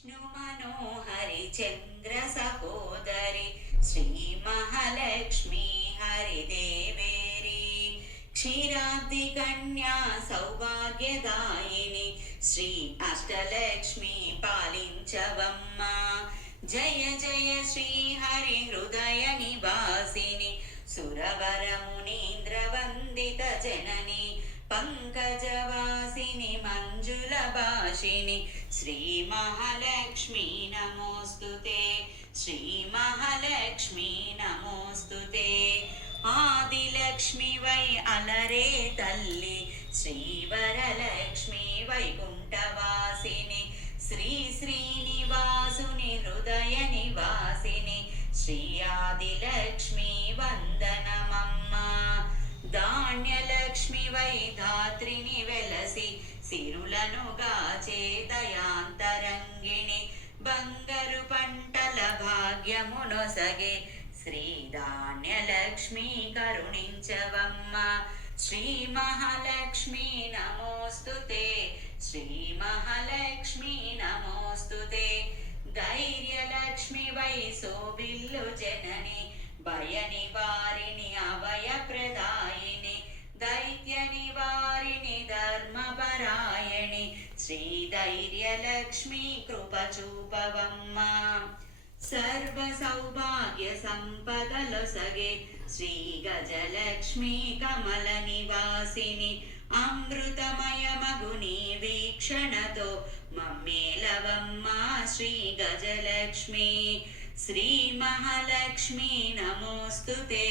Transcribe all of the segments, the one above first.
విష్ణు మనోహరి చంద్ర సహోదరి శ్రీ మహాలక్ష్మి హరిదేవేరి క్షీరాబ్ది కన్యా సౌభాగ్యదాయిని శ్రీ అష్టలక్ష్మి పాలించవమ్మ జయ జయ శ్రీ హరి హృదయ నివాసిని సురవర మునీంద్ర వందిత జనని పంకజ భాషిని శ్రీ మహాలక్ష్మి నమోస్తుతే శ్రీ మహాలక్ష్మి నమోస్తుతే. ఆదిలక్ష్మి వై అలరే తల్లి శ్రీవరలక్ష్మి వైకుంఠవాసిని. శ్రీ శ్రీనివాసుని హృదయ నివాసిని. శ్రీ ఆదిలక్ష్మి వందనమమ్మ. ధాన్యలక్ష్మి వై ధాత్రిని వెలసి సిరులను గాచే బంగరు బంగారు పంటల భాగ్యమునొసగే శ్రీ ధాన్యలక్ష్మి కరుణించవమ్మ శ్రీ మహాలక్ష్మి నమోస్తుతే శ్రీ మహాలక్ష్మి నమోస్తుతే ధైర్యలక్ష్మి వై శోభిల్లు జనని భయని వారిని అభయ శ్రీధైర్యలక్ష్మీ కృపచూపవమ్మ. సర్వ సౌభాగ్య సంపదలొసగే శ్రీ గజలక్ష్మీ కమల నివాసిని అమృతమయ మగుని వీక్షణతో మమ్మేలవమ్మ శ్రీ గజలక్ష్మి శ్రీ మహాలక్ష్మి నమోస్తుతే.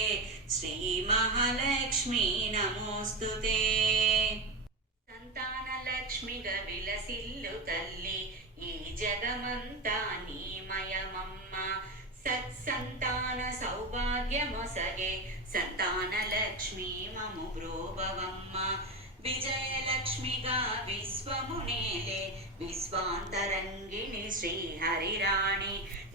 శ్రీ మహాలక్ష్మి నమోస్తుతే. లక్ష్మి బ్రోభవమ్మ విజయలక్ష్మిగా విశ్వమునేలే. విశ్వాంతరంగిణి శ్రీ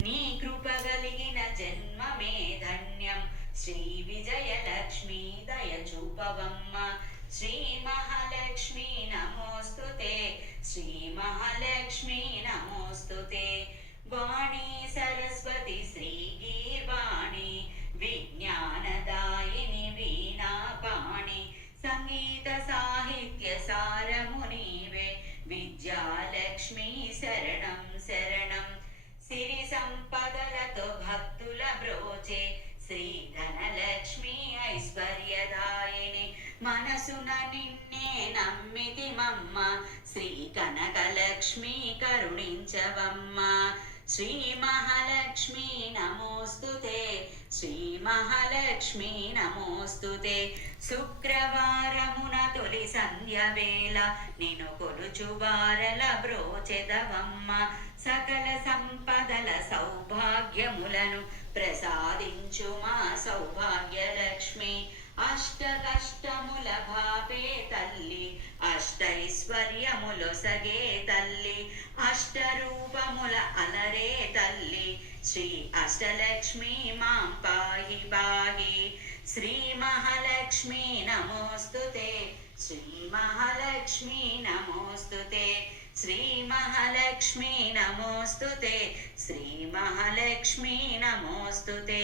నీ కృప కలిగిన జన్మమే ధన్యం. శ్రీ విజయలక్ష్మి దయచూపవమ్మ శ్రీ మహాలక్ష్మి నమోస్తుతే. శ్రీ మహాలక్ష్మి నమోస్తుతే. మనసున నిన్నే నమ్మితి మమ్మ. శ్రీ కనకలక్ష్మి కరుణించవమ్మ. శ్రీ మహాలక్ష్మి నమోస్తుతే శ్రీ మహాలక్ష్మి నమోస్తుతే. శుక్రవారమున తొలి సంధ్య వేళ నేను కొలుచు వారల బ్రోచెదవమ్మ. సకల సంపదల సౌభాగ్యములను అష్ట కష్టముల భాపే తల్లి అష్టైశ్వర్యములొసగే తల్లి అష్టరూపముల అలరే తల్లి శ్రీ అష్టలక్ష్మి మాం పాహి పాహి శ్రీ మహాలక్ష్మి నమోస్తుతే శ్రీ మహాలక్ష్మి నమోస్తుతే శ్రీ మహాలక్ష్మి నమోస్తుతే శ్రీ మహాలక్ష్మి నమోస్తుతే.